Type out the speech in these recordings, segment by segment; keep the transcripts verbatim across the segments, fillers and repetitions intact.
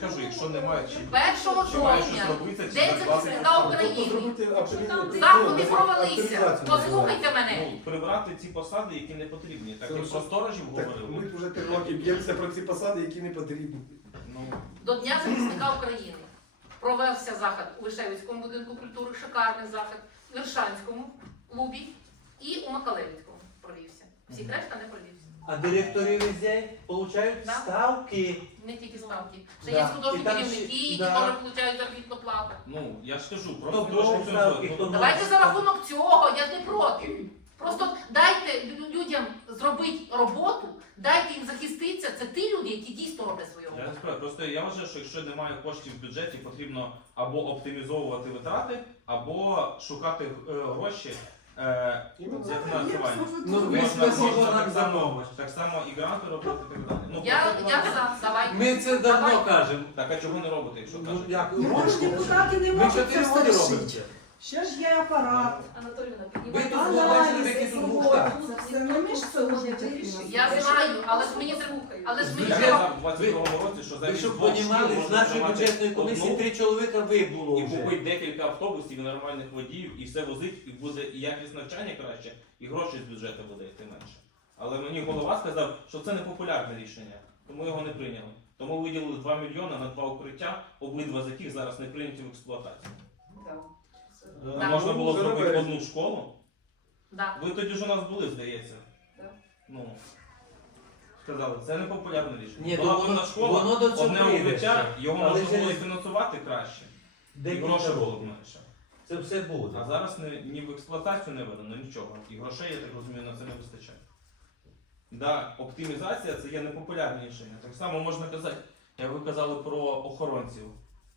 кажу, якщо немає чи першого чи має жовтня, щось робитися, чи День за двадцять захисника України. Заходи провалися. Послухайте мене. Ну, прибрати ці посади, які не потрібні. Так як про сторожів Так, говорили. ми вже три роки б'ємося про ці посади, які не потрібні. Ну, До Дня захисника України провевся захід у Вишевицькому будинку культури, шикарний захід, в Віршанському клубі і у Макалевицькому провівся. Всі решта не провівся. А директори везде получають Да. ставки. Не тільки ставки. Ще Да. є художні І там керівники, ще- які да. теж отримують заробітну плату. ну, я ж кажу, Хто просто довго дуже ставки, ну, хто Давайте за рахунок цього, я не проти. Просто дайте лю- людям зробити роботу, дайте їм захиститися. Це ті люди, які дійсно роблять свою Я роботу. не справді. Просто я вважаю, що якщо немає коштів в бюджеті, потрібно або оптимізовувати витрати, або шукати е, гроші е, Іменно. для фінансування. Ну, ви Можна, спасибо можна нам так за само, помощь. так само і гранти робити і так далі. Ну, Я, просто я план- за, давайте. Ми це давно Давай. кажемо. Так, а чого не робити, якщо Ну, кажете? як Ну, можна? депутати не Ми можуть чотири це роки все робимо рішити. це. Ще ж є апарат. Анатоліївна, Ви піднімайте. тут Аналіз, побачили, які тут гушта. Це все не між це можуть активно. Я знаю, але ж мені треба. Але ж мені Я Ви- треба. казав у двадцять другому році, що Ви замість щоб двох шкіл понімали, з можна нашої тримати бюджетної комісії одну три чоловіка вибуло і вже. купити декілька автобусів і нормальних водіїв, і все возить, і буде і якість навчання краще, і грошей з бюджету буде йти менше. Але мені голова сказав, що це не популярне рішення, тому його не прийняли. Тому виділили два мільйони на два укриття, обидва з яких зараз не прийняті в експлуатацію. Е, Так. Можна було вже зробити березні. одну школу. Да. Ви тоді ж у нас були, здається. Так. Ну, сказали, це не популярне рішення. Ні, Була то б одна воно- школа, воно до цього одне прийде укриття, ще. його Але можна було і через фінансувати краще, і декілька грошей було б років. менше. Це все буде. А зараз ні, ні в експлуатацію не видано, нічого. І грошей, я так розумію, на це не вистачає. Да, оптимізація це є непопулярне рішення. Так само можна казати, як ви казали про охоронців.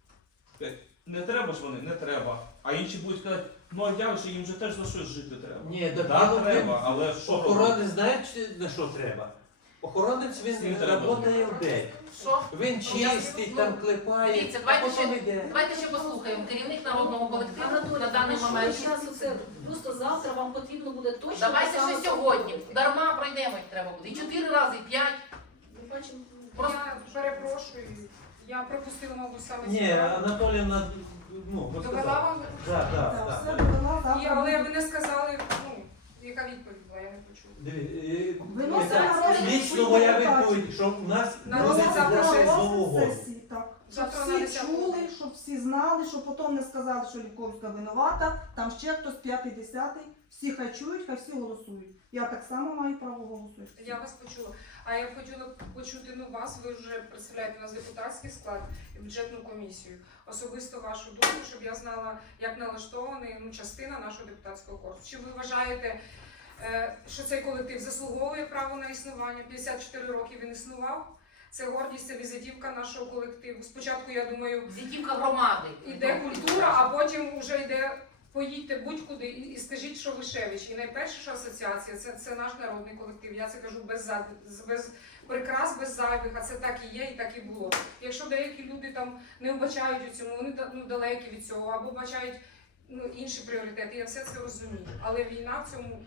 Е, Не треба ж вони, не треба. А інші будуть казати, ну а як же їм же теж за щось жити треба. Ні, до Так, того треба, але що робити? охоронець знає, чи- на що треба? Охоронець Всім він треба. працює в день. Що? Він чистить, там клепає, Дивіться, а давайте потім ще, йде. давайте ще послухаємо. Керівник народного колективу Анатолій, на даний ну, момент. що ви зараз оце, просто завтра вам потрібно буде точно. Давайте те саме ще сьогодні. Дарма пройдемо, як треба буде. І чотири рази, і п'ять. Ми бачимо, Просто- Я перепрошую, я пропустила, мабуть, саме Ні, цікаве. Анатоліївна, ну, Довела розказала. вам? Так, так, Так, так. все довела, І, завтра але буде. ви не сказали, ну, яка відповідь була, я не почула. Диві- Виносимо е, на розгляд Лічно моя депутатів. відповідь, що в нас На буде розгляд завтра зараз сесії. Нового року. Сесії, так. Щоб Завтра на всі десяту. чули, щоб всі знали, щоб потім не сказали, що Ліковська винувата, там ще хтось п'ятий, десятий. Всі хай чують, хай всі голосують. Я так само маю право голосувати. Я вас почула. А я б хотіла почути ну, вас, ви вже представляєте у нас депутатський склад і бюджетну комісію. Особисто вашу думку, щоб я знала, як налаштований ну, частина нашого депутатського корпусу. Чи ви вважаєте, е, що цей колектив заслуговує право на існування? п'ятдесят чотири роки він існував. Це гордість, це візитівка нашого колективу. Спочатку, я думаю, Зітівка громади. іде культура, а потім вже йде поїдьте будь-куди і, і скажіть, що Вишевич. І найперша асоціація це, це наш народний колектив. Я це кажу без, зад- без прикрас, без зайвих, а це так і є, і так і було. Якщо деякі люди там не вбачають у цьому, вони да- ну, далекі від цього, або вбачають ну, інші пріоритети, я все це розумію. Але війна в цьому,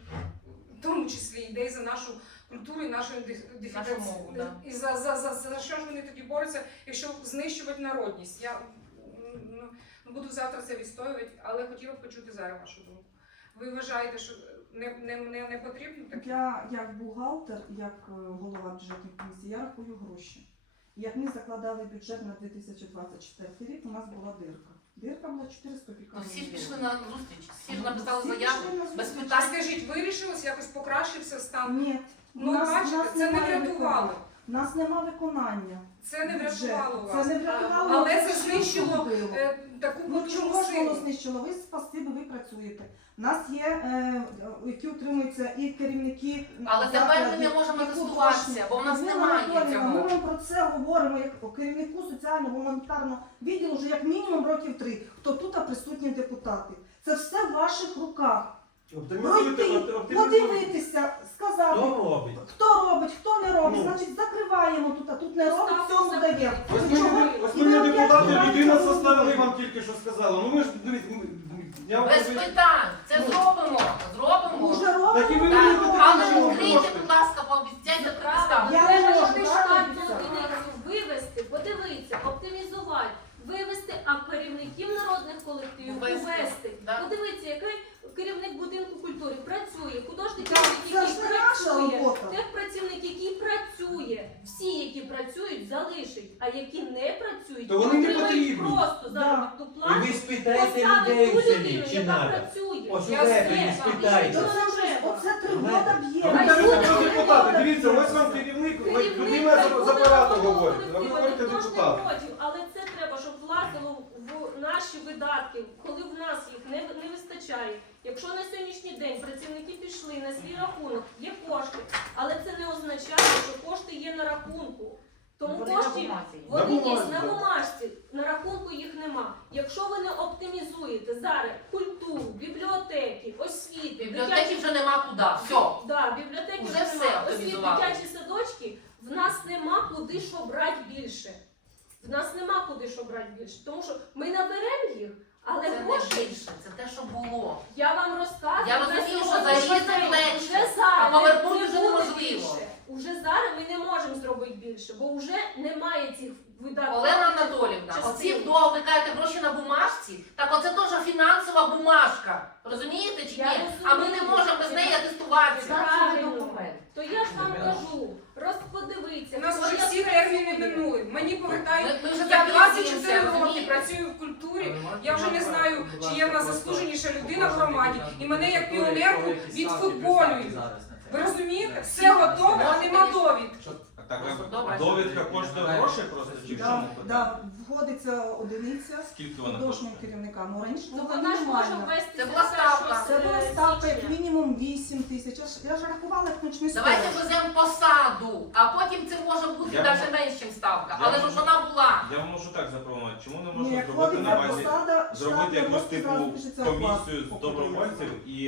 в тому числі, йде і за нашу культуру і нашу дефіцит. Нашу мову, да. І за, за, за, за що ж вони тоді борються, якщо знищувати народність? Я ну, ну, буду завтра це відстоювати, але хотіла б почути зараз вашу думку. Ви вважаєте, що не, не, не, не потрібно таке? Я як бухгалтер, як е, голова бюджетної комісії, я рахую гроші. Як ми закладали бюджет на дві тисячі двадцять четвертий рік, у нас була дирка. Дирка була чотири з Ну, копійками. всі ж пішли на зустріч, всі ж написали Всі заяву. пішли на без зустріч. питань. А скажіть, вирішилось, якось покращився стан? Ні. Ну, у нас- у бачите, нас це не немає врятувало. виконання. У нас нема виконання. Це не бюджету. врятувало Це вас. не врятувало. Але нас це ще знищило зробило. е, таку Ну потужну чого ж воно силу. знищило? Ви спасибі, ви працюєте. У нас є, е, які утримуються і керівники. Але тепер ми закладів, не можемо і тестуватися, художні. бо в нас Ірина немає Анатоліївна, Ми цього. вам про це говоримо як керівнику соціального гуманітарного відділу вже як мінімум років три. Хто тут присутні депутати. Це все в ваших руках. Оптимізуйте, Пройти, опти- оптимізуйте. подивитися, сказати, Хто робить? хто робить, хто не робить. Ну. Значить, закриваємо тут, а тут не робить, Ставте цьому закрити. даємо. Ось Ви чого? мені, ось І мені ви депутати, опять людина маєте составили розуміти. вам тільки що сказала. Ну ви ж дивіться, ну, я Без вже- питань. Це Ну. зробимо. Зробимо. Уже Так і ви робимо. мені Так, тут але нічого не відкрийте, можете. будь ласка, пообіцяйте Я представити. не Треба можу, ж так, штатну обіцяю. одиницю вивести, подивитися, оптимізувати. оптимізувати, вивести, а керівників народних колективів Увести, увести. да. Подивіться, який керівник будинку культури працює, художник, Так, керівник, це який ж не наша працює, робота. техпрацівник, який працює, всі, які працюють, залишить, а які не працюють, То вони не отримають потрібні. просто заробітну І плату, ви спитайте поставить людей ту в селі, людину, чи яка треба. працює. Ось у Я Вепрі знаю. спитайте. Оце вже- Оце тривога б'є. Ви Хай кажете буде про тривога депутати. б'є. Дивіться, ось вам керівник, ось Керівник людина хай з з буде апарату народного говорить, а ви колективу, говорите ніхто ж не депутат. проти, але це треба, щоб влазило в наші видатки, коли в нас їх не, не вистачає. Якщо на сьогоднішній день працівники пішли на свій рахунок, є кошти, але це не означає, що кошти є на рахунку. Тому Вони на кошти бумазі є. вони На є бумазі, на так. бумажці, на рахунку їх нема. Якщо ви не оптимізуєте зараз культуру, бібліотеки, освіту, Бібліотеки вже нема куди. Все. Да, бібліотеки Уже вже все нема. Освіт, оптимізували. дитячі садочки, в нас нема куди що брати більше. В нас нема куди що брати більше. Тому що ми наберемо їх, але Це не грошей, більше, це те, що було. я вам розказую. Я на розумію, що сьогоднішній зарізати день легше, Уже зараз а повернути не вже буде неможливо. більше. Уже зараз ми не можемо зробити більше, бо вже немає цих видатків. Олена Анатоліївна, Частин. оці вдома ви кажете гроші на бумажці, так оце теж фінансова бумажка. Розумієте чи ні? Я А ми не розумію. можемо без неї атестуватися. Правильно. То я ж вам кажу, розподивіться. У нас хто вже як всі терміни працює. минули. Мені повертають. Ми, ми вже Я двадцять запізнюємося, чотири роки розумієте? працюю в культурі. Я вже не знаю, чи є в нас заслуженіша людина в громаді, і мене як піонерку відфутболюють. Ви розумієте? Все готово, а нема довід. Так, Просто а добре. довідка коштує грошей просто чи в Да, чому да, питання? вводиться одиниця Скільки вона художнім коштує? керівникам. Ну, раніше Ну була вона ж може мінімальна. ввести Це була ставка. Це була ставка як мінімум вісім тисяч. Я ж, я ж рахувала як ночний Давайте сторож. веземо посаду, а потім це може бути Я навіть можу- меншим ставка. Я Але ж можу- вона була. Я вам можу так запропонувати, чому не Ні, можна як зробити вводиться на базі, посада, зробити штатний якусь розпис, типу зразу пишеться оклад. комісію з добровольців і,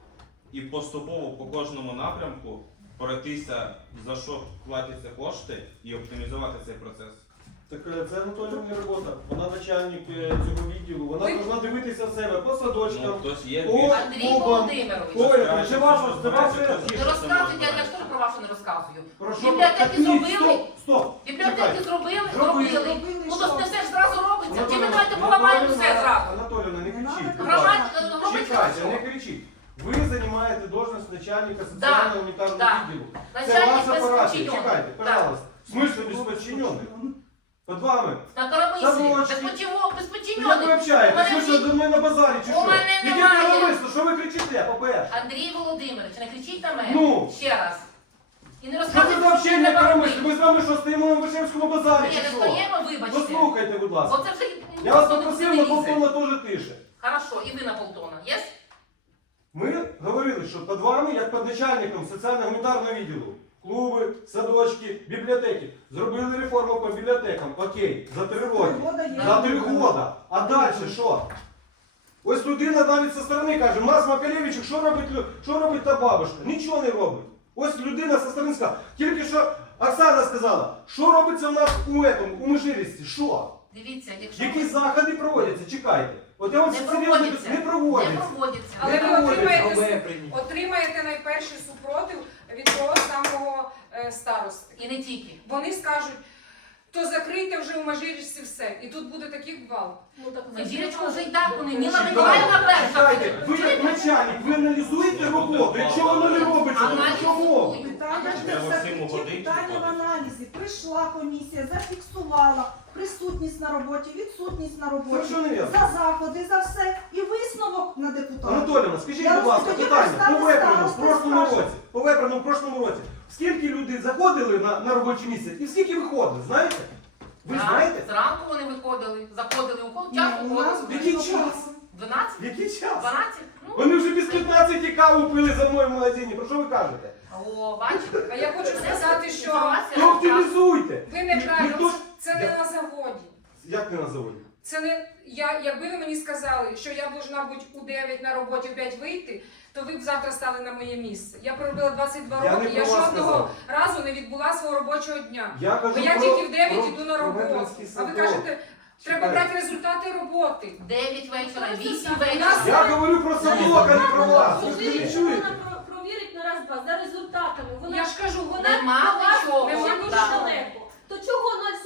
і поступово по кожному напрямку пройтися, за що платяться кошти і оптимізувати цей процес. Так е, це Анатоліївна робота. Вона начальник е, цього відділу. Вона Ви- повинна дивитися в себе по Ну, садочкам. хтось є О, більш- Андрій Оба. Володимирович. Оля, це ваше, це ваше. Не розказуйте, я ж теж про вашу не розказую. Про що? Бібліотеки Так, ні, зробили? Стоп, стоп. Бібліотеки Чекайте. зробили, Зробили. зробили. Зробили, Ну то ж що? не все ж зразу робиться. Чи ви Анатоліївна, давайте поламаємо все Анатоліївна, зразу. Анатоліївна, не Не надо кричіть. будь кричати. ласка. Громадь робить Чекайте, не хорошо. кричіть. Ви займаєте должность начальника Да, соціально-гуманітарного да. відділу. Це Начальник ваш апарат. без Чекайте, пожалуйста. В смысле без подчиненных? Под вами. На Карамисі, Садочки. без почему, без Як ви починених. общаєтесь? У мене Ви що, всі- до мене на базарі чи У що? мене Яке немає. коромисло? Що ви кричите, по-перше? Андрій Володимирович, не кричіть на мене. Ну? Ще раз. І не Що розказуйте, це за общення треба коромисло? робити. Ми з вами що, стоїмо на Вишевському базарі Ні, чи не що? стоїмо, вибачте. Послухайте, будь ласка. Оце вже ну, Я вас просто попросив не на лізе. полтона теж тише. Хорошо, і ви на полтона. Єс? Ми говорили, що під вами, як під начальником соціально-гуманітарного відділу, клуби, садочки, бібліотеки, зробили реформу по бібліотекам. Окей, за три роки. Пригода є. За три года. А далі що? Ось людина навіть зі сторони каже, Мас Макалевич, що робить, лю- що робить та бабушка? Нічого не робить. Ось людина зі сторони сказала. Тільки що Оксана сказала, що робиться у нас у этому, у Межирісті? Що? Дивіться, якщо Які заходи проводяться? Чекайте. От я вам не серйозно проводяться, не не проводяться. проводяться. Але Не ви проводиться. отримаєте, А су- Вепрені? отримаєте найперший супротив від того самого е, старости. І не тільки. Вони скажуть, то закрийте вже у Межирічці все. І тут буде такий гвалт. Ну так Ми жіночку вже і так вони. Ніла Чекайте, Миколаївна перша. чекайте, ви як начальник, ви аналізуєте роботу, якщо воно не робиться, то чого? Аналізую. Питання ж Треба не в всім закритті, угодити, питання в виходить. аналізі. Прийшла комісія, зафіксувала присутність на роботі, відсутність на роботі, Совершенно вірно. за заходи, за все. І висновок на депутата. Анатоліна, скажіть, Я будь ласка, тоді питання. представлю По Вепрену в старосту, прошлому скажу. році. По Вепрену в прошлому році. Скільки людей заходили на, на робоче місце і скільки виходили, знаєте? Ви Так, знаєте? Зранку вони виходили, заходили у кол, Ні, час у нас виходили. Який було час? дванадцять? Який час? дванадцять? Ну, Вони вже без п'ятнадцяти каву пили за мною в магазині. Про що ви кажете? о, бачите? А я хочу сказати, що Інформація То на час. оптимізуйте. ви неправильно, Ніхто ж- це не на заводі. Як не на заводі? Це не я, якби ви мені сказали, що я должна бути у дев'ять на роботі, в п'ять вийти, то ви б завтра стали на моє місце. Я проробила двадцять два Я роки, не я про вас жодного сказав. разу не відбула свого робочого дня. Я кажу Бо я про, тільки в дев'ять про- іду на про роботу. Вепренський А ви садок. кажете, треба Чекайте. брати результати роботи. дев'ять вечора, вісім У нас- вечора. Я говорю про садок, а не про вас. Ви ж Служити, не що чуєте? вона про- провірить на раз-два за результатами. Вона Я ж кажу, вона Нема до вас нічого, ще дуже так. далеко. То чого нуль сімдесят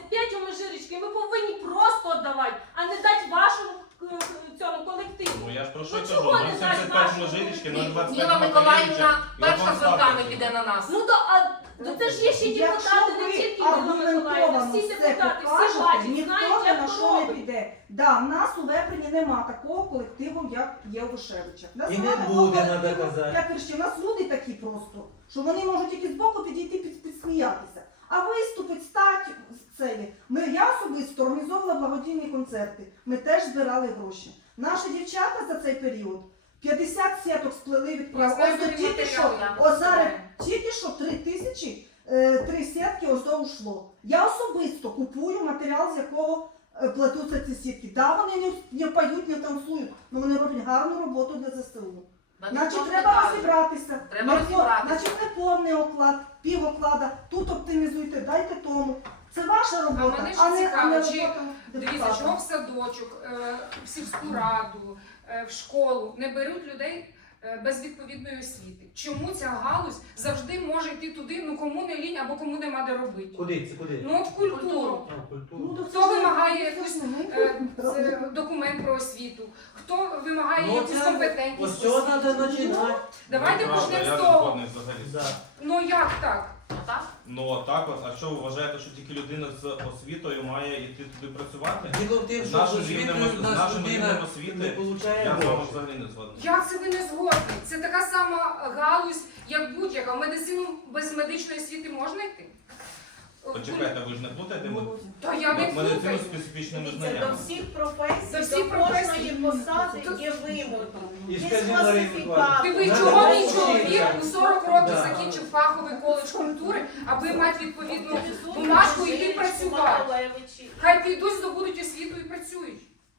п'ять у Межирічки ми повинні просто віддавати, а не дати вашому е, цьому колективу. Ну я ж про що Ну, кажу, чого не нуль знаєш сімдесят п'ять нашого? Межирічки, Ні, нуль двадцять Ніла п'ять Миколаївна Макаревича, і перша одна з ставка руками буде. піде на нас. Ну то, а, ну це ж є ще Якщо депутати, не ви тільки Ніла Миколаївна, аргументовано всі все депутати, всі покажете, бачать, ніхто знають, ні на як що не робить. піде. Да, в нас у Вепрені нема такого колективу, як є у Вишевичах. В нас І нема не такого буде, колективу, треба казати. Як Хрещі, у нас люди такі просто, що вони можуть тільки збоку підійти під, підсміятися. А виступить, стать з цієї. Ми, я особисто організовувала благодійні концерти. Ми теж збирали гроші. Наші дівчата за цей період п'ятдесят сіток сплели від прав. знаю, Ось до вони тільки що, матеріали ось зараз збираємо. тільки що три тисячі, е, три сітки ось до ушло. Я особисто купую матеріал, з якого е, плетуться ці сітки. Да, вони не, не поють, не танцюють, але вони роблять гарну роботу для ЗСУ. Да ніхто Значить, ж треба не каже. розібратися. Треба Не по- розібратися. Значить, не повний оклад, пів оклада, тут оптимізуйте, дайте тому. Це ваша робота, мене ж а не, а цікаво, не чи- робота Дивіться, депутата. чого в садочок, е, в сільську раду, е, в школу не беруть людей е, без відповідної освіти. Чому ця галузь завжди може йти туди, ну кому не лінь або кому нема де робити? Куди це куди? Ну от в культуру. А, культуру. Ну, то Хто це ж вимагає не- якусь, це ж не ми Е, робимо. Це документ про освіту. Хто вимагає Ну, якусь це- компетентність? Ось цього освіти? треба починати. Давайте Ну, правда, почнемо я з того. згодний взагалі. Да. Ну як так? Отак? Ну так от, а що ви вважаєте, що тільки людина з освітою має йти туди працювати? Діло в тім, З що нашим з рівнем, освітою в з нас нашим людина рівнем не освіти получає я з вами гроші. взагалі не згоден. Як це ви не згодні? Це така сама галузь, як будь-яка. В медицину без медичної освіти можна йти? Почекайте, ви ж не плутаєте ми- Та я не медицину плутаю. з специфічними Дивіться, до знаннями. всіх професій, До до, всіх професій. кожної посади Тут- є вимоги. І Є скажи, Марина класифікатор. Миколаївна, Ти ви Надо чого мій навчитися. чоловік у сорок років Да. закінчив фаховий коледж культури, аби мати відповідну бумажку і йти працювати. Хай підуть, здобудуть освіту і працюють.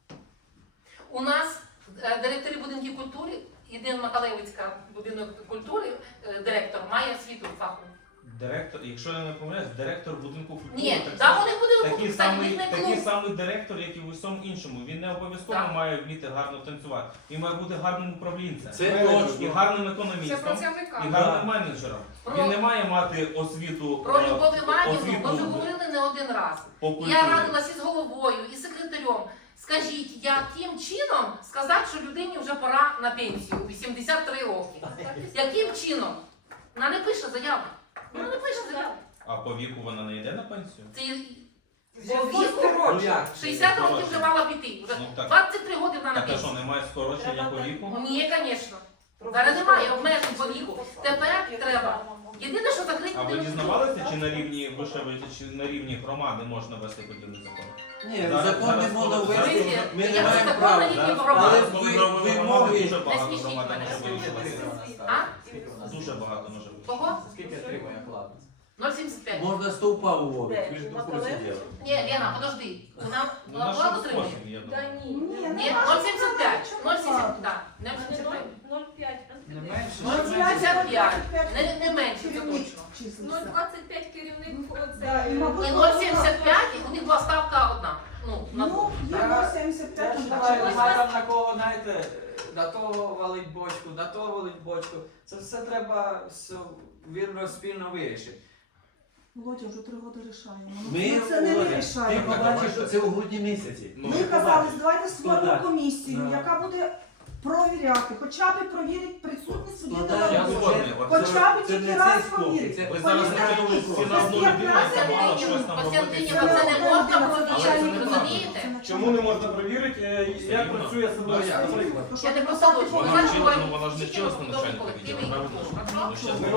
У нас е, директори будинків культури, Єдина Макалевицька будинок культури, е, директор, має освіту фахову. Директор, якщо я не помиляюсь, директор будинку культури Ні, так там само- вони будуть такий кстати, самий, їх не такий клуб. самий директор, як і в усьому іншому. Він не обов'язково Так. має вміти гарно танцювати. Він має бути гарним управлінцем. Це і точно. гарним Це економістом, працівника. і гарним менеджером. Про- Він не має мати освіту Про е, Любов Іванівну освіту ми вже говорили не один раз. по Я культурі. радилася з головою і секретарем. Скажіть, яким чином сказати, що людині вже пора на пенсію у вісімдесят три роки? Яким чином? Вона не пише заяву. Вона не пише заяву. А по віку вона не йде на пенсію? Це Вже віку Ну як? шістдесят років вже мала піти. Вже Ну, так. двадцять три роки вона на Так а що, пенсії. немає скорочення по віку? Ні, звісно. Зараз немає обмежень по віку. Тепер треба. Єдине, що закрити А ви будинок дізнавалися, культури. чи на рівні Вишевича, чи на рівні громади можна вести подібний закон? Ні, Зараз- закон не зараз можна коли- ввести, Дивіться, ми я не маємо закон права. на рівні Зараз, громади. зараз, Але коли ви- зробили ви громаду, мови- дуже Не багато смішіть громад мене. може вирішувати. А? Дуже багато може бути. Кого? Скільки отримує оклад? нуль сімдесят п'ять. Можна стовпа уводити. Де? Ви ж У в курсі Макалевичі? діла. Ні, Лена, подожди. Вона Ну, на була що отримує? спосіб, я Та думаю. ні. Ні, Ні, нема нуль сімдесят п'ять. що нуль сімдесят платити. так. Не А не сімдесят п'ять. ноль п'ять. Не менше? нуль сімдесят п'ять. Не, не менше, це Керівник точно. числиться. нуль двадцять п'ять керівник Да, і, це. мабуть, І нуль сімдесят п'ять, у них була ставка одна. Ну, на Ну, є Я- нуль сімдесят Я п'ять. вважаю, немає там на кого, знаєте, на того валить бочку, на того валить бочку. Це все треба все вірно спільно вирішити. Володя вже три роки рішаємо. Ми, Ми це не Володя, вирішаємо. Ти побачиш, що це у грудні місяці. Ну, Ми ви казали, давайте створимо Складати. комісію, Да. яка буде провіряти, хоча б провірити присутність судді Складати. Я на згодний. От Хоча б Це тільки не раз цей спокій, повірити. це- Ви зараз накинули всі на одну людину, яка мала щось там робити. Костянтинівна, це не можна провірити, розумієте? Чому не можна перевірити, е, як працює садочок? Я не про садочок, Вона вона вчила, говорить, ну вона ж не тільки вчилась на трудовий начальника колектив відділу, і правильно? культура. Ну, щас Ми